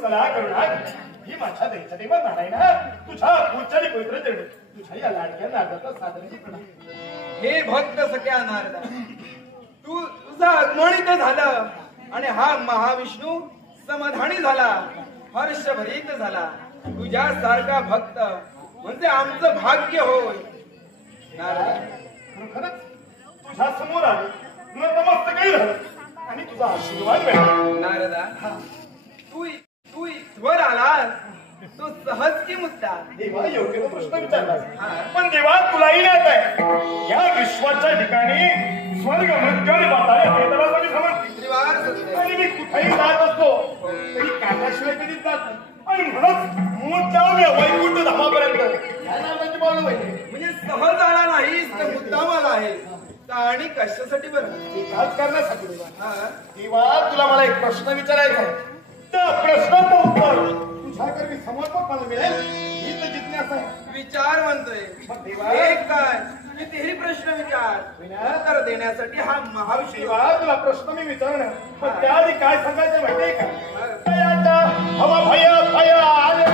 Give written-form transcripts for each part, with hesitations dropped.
वत्सला करुणा ही माझ्या दैत्य देवा नारायणा तुझ्या पूजनी पवित्र चरणी तुझ्या या लाडक्या नारदाचा सादरीची प्रणाम. हे भक्त सख्या नारदा, तुझा आगमनित झालं आणि हा महाविष्णू समाधानी झाला, हर्षभरीत झाला. तुझ्यासारखा भक्त म्हणजे आमचं भाग्य होय. नारदा, खरंच तुझ्या समोर आले नतमस्तकही झालं आणि तुझा आशीर्वाद मिळाला. नारदा, तू ईश्वर आलास तो सहज की मुद्दा. देवा योग्य प्रश्न विचारलास, पण देवा तुलाही नाही आहे या विश्वाच्या ठिकाणी स्वर्ग मध्य आणि पाताळ हे दरवाजाने भ्रमण त्रिवार सत्य. आणि मी कुठेही जात असतो तरी काकाशिवाय कधीच जात नाही. आणि म्हणून मुद्दाम या वैकुंठ धामापर्यंत या नावाची पावलं पाहिजे. म्हणजे सहज आला नाहीस तर मुद्दाम आला आहे. आणि कशासाठी बरं? एकाच कारणासाठी देवा. हा, देवा तुला मला एक प्रश्न विचारायचा आहे. त्या प्रश्नाचं उत्तर तुझ्याकडे समर्पक मला मिळेल ही तर जिज्ञासा आहे. विचार म्हणतोय. मग देवा एक काय कितीही प्रश्न विचार, उत्तर देण्यासाठी हा महाविष्णू. देवा तुला प्रश्न मी विचारणार पण त्याआधी काय सांगायचं माहितीये का? दयाचा हवा भया भया आले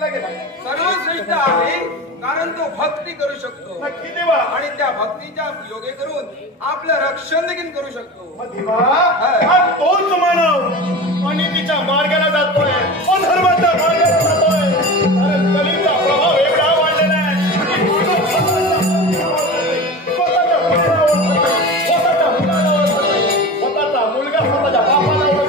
सर्वश्रेष्ठ आहे कारण तो भक्ती करू शकतो. नक्की देवा. आणि त्या भक्तीच्या योगे करून आपलं रक्षण देखील करू शकतो. तोच मानव आणि तिच्या मार्गाला जातोय, अधर्माच्या मार्गाला जातोय. कलीचा प्रभाव एवढा वाढलेला आहे स्वतःचा मुलगा स्वतःच्या बापाला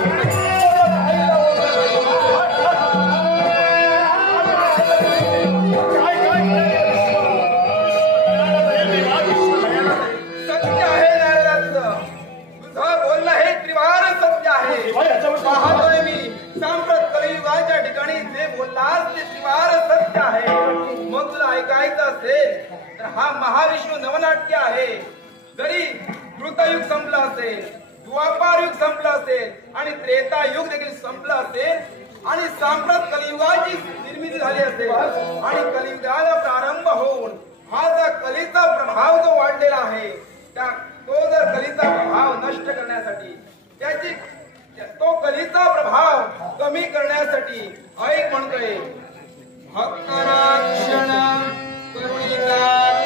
पाहतोय मी सांप्रत कलियुगाच्या ठिकाणी जे बोललास ते त्रिवार सत्य आहे. मग तुला ऐकायचं असेल तर हा महाविष्णू नवनाट्य आहे. जरी कृतयुग संपलं असेल, द्वापार युग संपलं असेल आणि त्रेता युग देखील संपलं असेल आणि सांप्रत कलियुगाची निर्मिती झाली असेल आणि कलियुगाला प्रारंभ होऊन हा जो कलीचा प्रभाव जो वाढलेला आहे तो जर कलीचा प्रभाव नष्ट करण्यासाठी तो कलीचा प्रभाव कमी करण्यासाठी ऐक म्हणतोय भक्तराक्षण करुणिका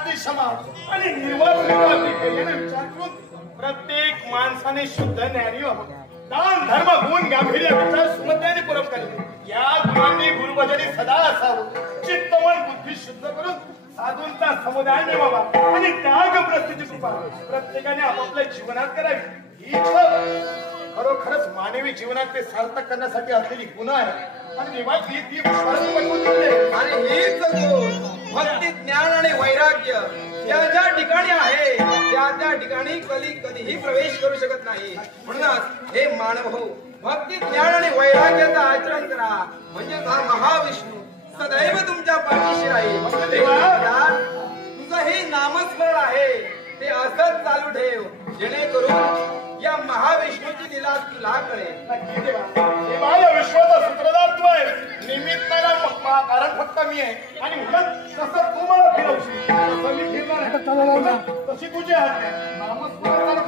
पापाची क्षमा आणि निर्वासनाची केलेला विचार करून प्रत्येक माणसाने शुद्ध ज्ञानी व्हावं. दान धर्म गुण गांभीर्य विचार सुमत्याने पूरक करावे. या गुणांनी गुरुभजनी सदा असावं. चित्तमन बुद्धी शुद्ध करून साधूंचा समुदाय नेमावा आणि त्याग प्रस्थिती कृपा प्रत्येकाने आपापल्या जीवनात करावी. ही खरोखरच मानवी जीवनात ते सार्थक करण्यासाठी असलेली गुण आहे. आणि जेव्हा ती विश्वास पटवून दिले आणि हीच गुण भक्ती ज्ञान आणि वैराग्य ज्या ज्या ठिकाणी आहे त्या त्या ठिकाणी कधीही प्रवेश करू शकत नाही. म्हणूनच हे मानव हो, भक्ती ज्ञान आणि वैराग्याचं आचरण करा म्हणजे हा महाविष्णू सदैव तुमच्या पाठीशी राहील. तुझं हे नामस्मरण आहे ते असंच चालू ठेव जेणेकरून या महाविष्णूची लीला तुला कळेल. नक्की देवा या विश्वाचा सूत्रधार तू आहे. निमित्ताला कारण फक्त मी आहे आणि कसं तू मला फिरवशील तसं मी फिरणार आहे. तशी तुझी आज्ञा. नामस्मरण